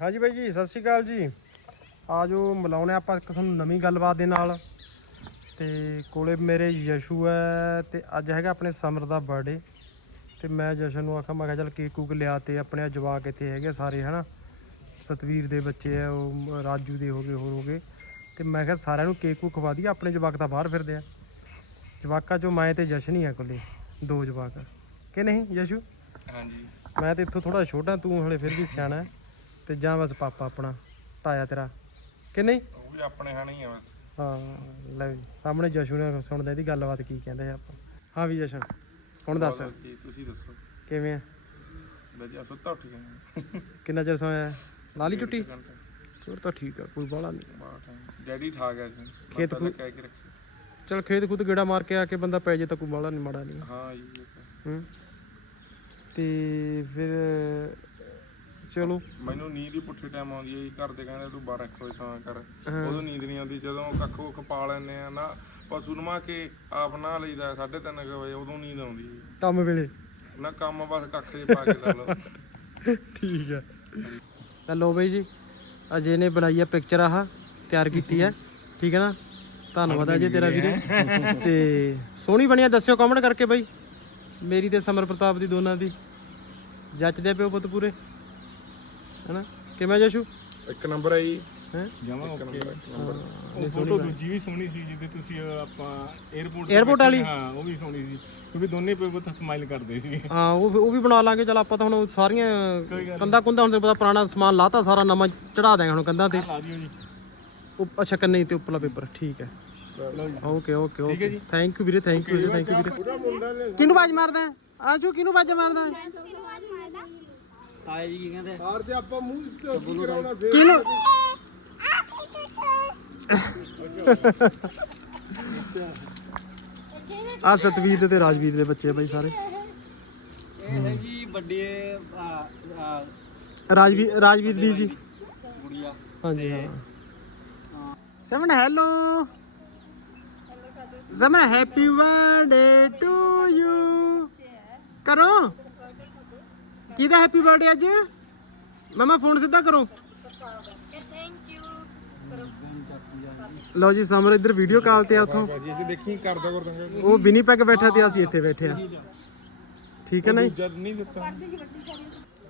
ਹਾਂਜੀ ਬਾਈ ਜੀ ਸਤਿ ਸ਼੍ਰੀ ਅਕਾਲ ਜੀ। ਆਜੋ ਮਿਲਾਉਣੇ ਆਪਾਂ ਇੱਕ ਤੁਹਾਨੂੰ ਨਵੀਂ ਗੱਲਬਾਤ ਦੇ ਨਾਲ। ਤੇ ਕੋਲੇ ਮੇਰੇ ਯਸ਼ੂ ਹੈ ਤੇ ਅੱਜ ਹੈਗਾ ਆਪਣੇ ਸਮਰ ਦਾ ਬਰਥਡੇ ਤੇ ਮੈਂ ਜਸ਼ਨ ਨੂੰ ਆਖਿਆ ਮੈਂ ਕਿਹਾ ਚੱਲ ਕੇਕ ਕੂਕ ਲਿਆ ਤੇ ਆਪਣੇ ਜਵਾਕ ਇੱਥੇ ਹੈਗੇ ਸਾਰੇ ਹਨਾ? ਸਤਵੀਰ ਦੇ ਬੱਚੇ ਆ ਉਹ ਰਾਜੂ ਦੇ ਹੋ ਗਏ ਹੋਰ ਹੋ ਗਏ। ਤੇ ਮੈਂ ਕਿਹਾ ਸਾਰਿਆਂ ਨੂੰ ਕੇਕ ਕੂਕ ਖਵਾ ਦਈਏ ਆਪਣੇ ਜਵਾਕ ਤਾਂ ਬਾਹਰ ਫਿਰਦੇ ਆ। ਜਵਾਕਾਂ ਚੋਂ ਮੈਂ ਤੇ ਜਸ਼ਨ ਹੀ ਆ ਕੋਲੇ ਦੋ ਜਵਾਕ। ਕਿ ਨਹੀਂ ਯਸ਼ੂ? ਹਾਂਜੀ। ਮੈਂ ਤੇ ਇੱਥੋਂ ਥੋੜਾ ਛੋਟਾ ਤੂੰ ਹਲੇ ਫਿਰ ਵੀ ਸਿਆਣਾ। ਤੇ ਜਾਂ ਬਸ ਪਾਪਾ ਆਪਣਾ ਤਾਇਆ ਤੇਰਾ। ਕਿ ਨਹੀਂ? ਉਹ ਵੀ ਆਪਣੇ ਹਣੇ ਹੀ ਆ ਬਸ। ਹਾਂ ਲੈ ਵੀ ਸਾਹਮਣੇ ਜਸ਼ੂ ਨੇ ਸੁਣਦਾ ਇਹਦੀ ਗੱਲਬਾਤ ਕੀ ਕਹਿੰਦੇ ਆ ਆਪਾਂ। ਹਾਂ ਵੀ ਜਸ਼ਨ ਹੁਣ ਦੱਸ। ਹੋਰ ਕੀ ਤੁਸੀਂ ਦੱਸੋ। ਕਿਵੇਂ ਆ? ਵਧੀਆ ਸੁੱਤਾ ਉੱਠ ਗਿਆ ਕਿੰਨਾ ਚਿਰ ਸੋਇਆ? ਲਾ ਲਈ ਛੁੱਟੀ? ਘੰਟਾ। ਤਾਂ ਠੀਕ ਆ ਕੋਈ ਬਾਹਲਾ ਨਹੀਂ। ਬਾਹਰ time। ਡੈਡੀ ਠਾ ਗਿਆ ਸੀ ਖੇਤ ਖੇਤ ਖੂਤ- ਕਹਿ ਕੇ ਚਲ ਖੇਤ ਖੁਦ ਗੇੜਾ ਮਾਰ ਕੇ ਆ ਕੇ ਬੰਦਾ ਪੈ ਜੇ ਤਾਂ ਕੋਈ ਬਾਹਲਾ ਨਹੀਂ ਮਾੜਾ ਨਹੀਂ। ਹਾਂ ਜੀ ਇਹ ਤਾਂ। ਹੂੰ। ਤੇ ਫਿਰ ਚਲੋ। ਮੈਨੂੰ ਨੀਂਦ ਹੀ ਪੁੱਠੇ ਟਾਈਮ ਆਉਂਦੀ ਹੈ ਜੀ। ਘਰ ਦੇ ਕਹਿੰਦੇ ਤੂੰ 12 ਇੱਕ ਵਜੇ ਸੌਂ ਕਰ। ਉਦੋਂ ਨੀਂਦ ਨਹੀਂ ਆਉਂਦੀ। ਜਦੋਂ ਕੱਖ ਕੁੱਖ ਪਾ ਲੈਂਦੇ ਆ ਨਾ ਪਸ਼ੂ ਨਮਾ ਕੇ ਆਪ ਨਾ ਲਈਦਾ 3:30 ਵਜੇ ਉਦੋਂ ਨੀਂਦ ਆਉਂਦੀ ਹੈ। ਕੰਮ ਵੇਲੇ। ਨਾ ਕੰਮ ਬਸ ਕੱਖ ਜੇ ਪਾ ਕੇ ਲਾ ਲਓ। ਠੀਕ ਹੈ ਤਾਂ ਲੋ ਬਈ ਜੀ ਅਜੇ ਨੇ ਬਣਾਈ ਆ ਪਿਕਚਰ ਆਹ ਤਿਆਰ ਕੀਤੀ ਹੈ ਠੀਕ ਹੈ ਨਾ? ਧੰਨਵਾਦ ਅਜੇ ਤੇਰਾ ਵੀਰੇ। ਤੇ ਸੋਹਣੀ ਬਣਿਆ ਦੱਸਿਓ ਕਮੈਂਟ ਕਰਕੇ ਬਈ। ਮੇਰੀ ਤੇ ਸਮਰ ਪ੍ਰਤਾਪ ਦੀ ਦੋਨਾਂ ਦੀ। ਜੱਚਦੇ ਪਿਓ ਪੁੱਤ ਪੂਰੇ। ਹੈਨਾ? ਕਿਵੇਂ ਜਸ਼ੂ? ਇੱਕ ਨੰਬਰ ਹੈ ਜੀ। ਹੈ? ਜਮਾ ਉਹ ਫੋਟੋ ਦੂਜੀ ਵੀ ਸੋਹਣੀ ਸੀ ਜਿਹਦੇ ਤੁਸੀਂ ਅਹ, ਆਪਾਂ 에어ਪੋਰਟ Airport ਵਾਲੀ? ਹਾਂ ਉਹ ਵੀ ਸੋਹਣੀ ਸੀ। ਕਿਉਂਕਿ ਦੋਨੇ ਪੇ ਬਹੁਤ ਸਮਾਈਲ ਕਰਦੇ ਸੀ। ਹਾਂ ਉਹ ਵੀ- ਉਹ ਵੀ ਬਣਾ ਲਾਂਗੇ। ਚਲ ਆਪਾਂ ਤਾਂ ਹੁਣ ਸਾਰੀਆਂ ਕੰਦਾ ਕੁੰਦਾ ਹੁਣ ਤੈਨੂੰ ਪਤਾ ਪੁਰਾਣਾ ਸਮਾਨ ਲਾਤਾ ਸਾਰਾ ਨਵਾਂ ਚੜਾ ਹੁਣ ਕੰਧਾਂ ਤੇ। ਲਾ ਦਿਓ ਜੀ। ਉਹ ਅੱਛਾ ਕੰਨੇ ਤੇ ਉੱਪਰਲਾ ਪੇਪਰ ਠੀਕ ਹੈ। ਲਓ ਜੀ। Okay okay okay. Thank you ਵੀਰੇ ਥੈਂਕ ਯੂ ਵੀਰੇ ਥੈਂਕ ਯੂ ਵੀਰੇ। ਕਿਹਨੂੰ ਬਾਜ ਮਾਰਦਾ? ਹੈ? ਆਜੂ ਕਿਹਨੂੰ ਬਾਜ ਮਾਰਦਾ? ਹੈ? ਕਿਹਨੂੰ ਆ ਸਤਵੀਰ ਤੇ ਰਾਜਵੀਰ ਦੇ ਬੱਚੇ ਆ ਬਾਈ ਸਾਰੇ। ਇਹ ਹੈਗੀ ਵੱਡੀ ਆ ਆ ਰਾਜਵੀਰ ਰਾਜਵੀਰ ਦੀ ਜੀ। ਗੁੜੀਆ। ਹਾਂਜੀ ਹਾਂ। Saman hello Saman happy birthday to you ਕਰੋ। ਕਿਹਦਾ ਹੈਪੀ ਬਰਥਡੇ ਅੱਜ? ਮਮਾ ਫੋਨ ਸਿੱਧਾ ਕਰੋ। ਲਓ ਜੀ ਸਮਰ ਇੱਧਰ ਵੀਡੀਓ ਕਾਲ ਤੇ ਆ ਉਥੋਂ। ਜੀ ਅਸੀਂ ਦੇਖੀ ਕਰਦਾ ਕਰ ਦਾਂਗੇ ਉਹ ਬਿਨੀ ਪੈਗ ਬੈਠਾ ਤੇ ਅਸੀਂ ਇੱਥੇ ਬੈਠੇ ਆ। ਠੀਕ ਹੈ ਨਾ ਜੀ? ਜਦ ਨਹੀਂ ਦਿੱਤਾ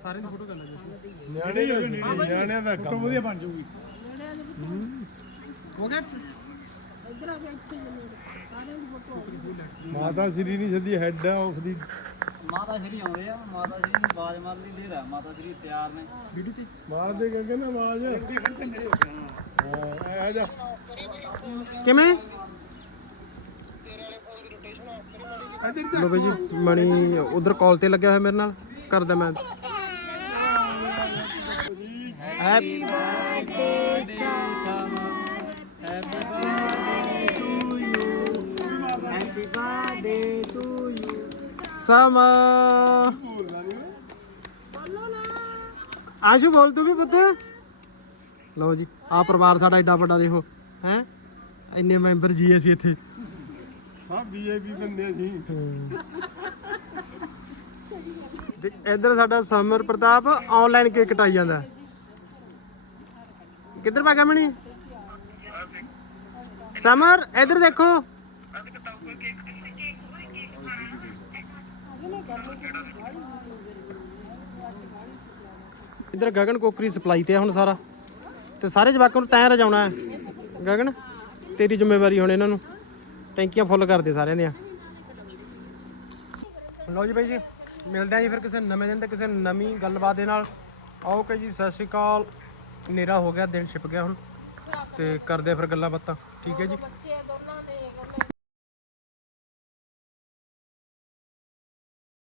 ਸਾਰੇ ਦੀ ਫੋਟੋ ਕਰ ਲੈ ਜੀ ਨਿਆਣੇ ਨਿਆਣਿਆਂ ਦਾ ਕੰਮ ਵਧੀਆ ਬਣ ਜਾਊਗੀ ਹੋ ਗਿਆ ਮਾਤਾ ਸ੍ਰੀ ਨਹੀਂ ਸਦੀ ਹੈਡ ਆਫ ਦੀ ਮਾਤਾ ਸ਼੍ਰੀ ਆਉਂਦੇ ਆ ਮਾਤਾ ਸ਼੍ਰੀ ਨੂੰ ਬਾਜ ਮਾਰਨ ਦੀ ਦੇਰ ਆ ਮਾਤਾ ਸ਼੍ਰੀ ਤਿਆਰ ਨੇ। ਵੀਡੀਓ ਤੇ ਮਾਰ ਦੇ ਕਹਿੰਦੇ ਨਾ ਆਵਾਜ਼। ਹਾਂ ਆ ਜਾ। ਕਿਵੇਂ? ਲੋ ਬਈ ਜੀ ਮਣੀ ਉਧਰ ਕਾਲ ਤੇ ਲੱਗਿਆ ਹੋਇਆ ਮੇਰੇ ਨਾਲ। ਕਰਦਾ ਮੈਂ। ਹੈਪੀ ਹੈਪੀ ਸਮਾ ਆਸ਼ੂ ਬੋਲ ਤੂੰ ਵੀ ਪੁੱਤ। ਲਓ ਜੀ ਆ ਪਰਿਵਾਰ ਸਾਡਾ ਏਡਾ ਵੱਡਾ ਦੇਖੋ ਹੈ? ਇੰਨੇ ਮੈਂਬਰ ਜੀ ਅਸੀਂ ਇੱਥੇ। ਸਭ ਵੀਆਈਪੀ ਬੰਦੇ ਸੀ ਤੇ ਇੱਧਰ ਸਾਡਾ ਸਮਰ ਪ੍ਰਤਾਪ ਆਨਲਾਈਨ ਕੇਕ ਕਟਾਈ ਜਾਂਦਾ। ਕਿੱਧਰ ਭਾ ਗਿਆ ਮਣੀ ਸਮਰ ਇੱਧਰ ਦੇਖੋ। ਇੱਧਰ ਗਗਨ ਕੋਕਰੀ ਸਪਲਾਈ ਤੇ ਆ ਹੁਣ ਸਾਰਾ। ਤੇ ਸਾਰੇ ਜਵਾਕਾਂ ਨੂੰ ਤੈਂ ਰਜਾਉਣਾ ਹੈ। ਗਗਨ, ਤੇਰੀ ਜ਼ਿੰਮੇਵਾਰੀ ਹੁਣ ਇਹਨਾਂ ਨੂੰ। ਟੈਂਕੀਆਂ ਫੁੱਲ ਕਰਦੇ ਸਾਰਿਆਂ ਦੀਆਂ। ਲਓ ਜੀ ਬਾਈ ਜੀ, ਮਿਲਦੇ ਆ ਜੀ ਫਿਰ ਕਿਸੇ ਨਵੇਂ ਦਿਨ ਤੇ ਕਿਸੇ ਨਵੀਂ ਗੱਲਬਾਤ ਦੇ ਨਾਲ। ਓਕੇ ਜੀ, ਸਤਿ ਸ਼੍ਰੀ ਅਕਾਲ। ਹਨੇਰਾ ਹੋ ਗਿਆ, ਦਿਨ ਛਿਪ ਗਿਆ ਹੁਣ। ਤੇ ਕਰਦੇ ਆਂ ਫਿਰ ਗੱਲਾਂ ਬਾਤਾਂ। ਠੀਕ ਹੈ ਜੀ।